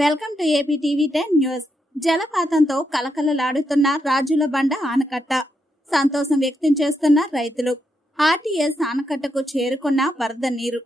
Welcome to AP TV 10 news. జలపాతంతో కలకలలాడుతున్న రాజుల బండ ఆనకట్ట. సంతోషం వ్యక్తం చేస్తున్న రైతులు. ఆర్టీఎస్ ఆనకట్టకు చేరుకున్న వరద నీరు.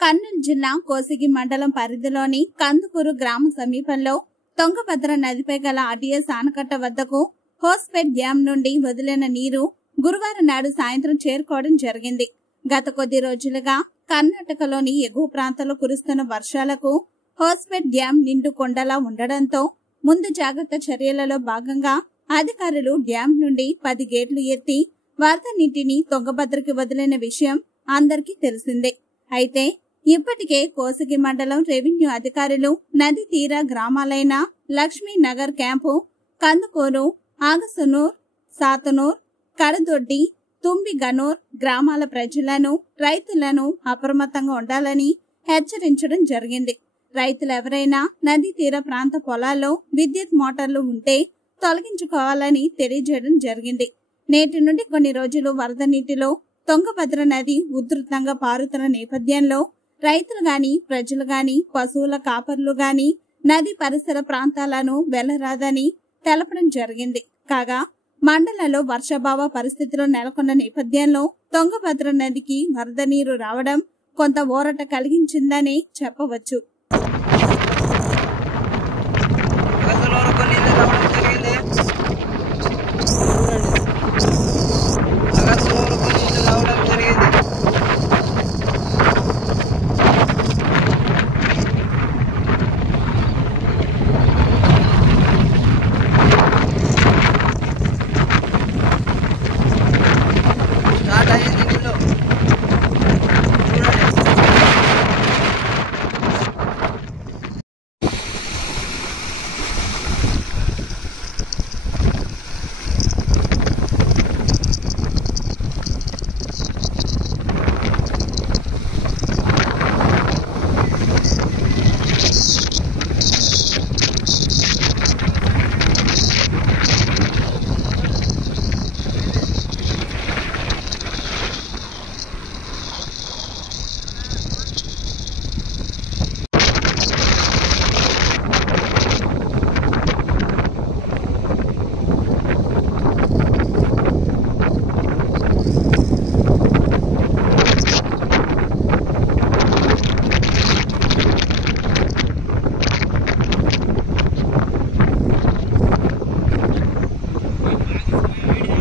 కర్నూలు జిల్లా కోసిగి మండలం పరిధిలోని కందుకూరు గ్రామ సమీపంలో తుంగభద్ర నదిపై గల ఆర్టీఎస్ ఆనకట్ట వద్దకు హోస్పేట్ డ్యాం నుండి వదిలిన నీరు గురువారం నాడు సాయంత్రం చేరుకోవడం జరిగింది. గత కొద్ది రోజులుగా కర్ణాటకలోని ఎగువ ప్రాంతాల్లో కురుస్తున్న వర్షాలకు హోస్పేట్ డ్యాం నిండు కొండలా ఉండడంతో ముందు జాగ్రత్త చర్యలలో భాగంగా అధికారులు డ్యాం నుండి 10 గేట్లు ఎత్తి వరద నీటిని తుంగభద్రకి వదిలిన విషయం అందరికీ తెలిసిందే. అయితే ఇప్పటికే కోసిగి మండలం రెవెన్యూ అధికారులు నది తీర గ్రామాలైన లక్ష్మీనగర్ క్యాంపు, కందుకూరు, ఆగసనూర్, సాతనూర్, కడదొడ్డి, తుంబిగనూర్ గ్రామాల ప్రజలను, రైతులను అప్రమత్తంగా ఉండాలని హెచ్చరించడం జరిగింది. రైతులు ఎవరైనా నదీ తీర ప్రాంత పొలాల్లో విద్యుత్ మోటార్లు ఉంటే తొలగించుకోవాలని తెలియజేయడం జరిగింది. నేటి నుండి కొన్ని రోజులు వరద నీటిలో తుంగభద్ర నది ఉధృతంగా పారుతున్న నేపథ్యంలో రైతులు గాని, ప్రజలు గాని, పశువుల కాపర్లు గాని నది పరిసర ప్రాంతాలను వెళ్లరాదని తెలపడం జరిగింది. కాగా మండలంలో వర్షాభావ పరిస్థితులు నెలకొన్న నేపథ్యంలో తుంగభద్ర నదికి వరద నీరు రావడం కొంత ఊరట కలిగించిందని చెప్పవచ్చు.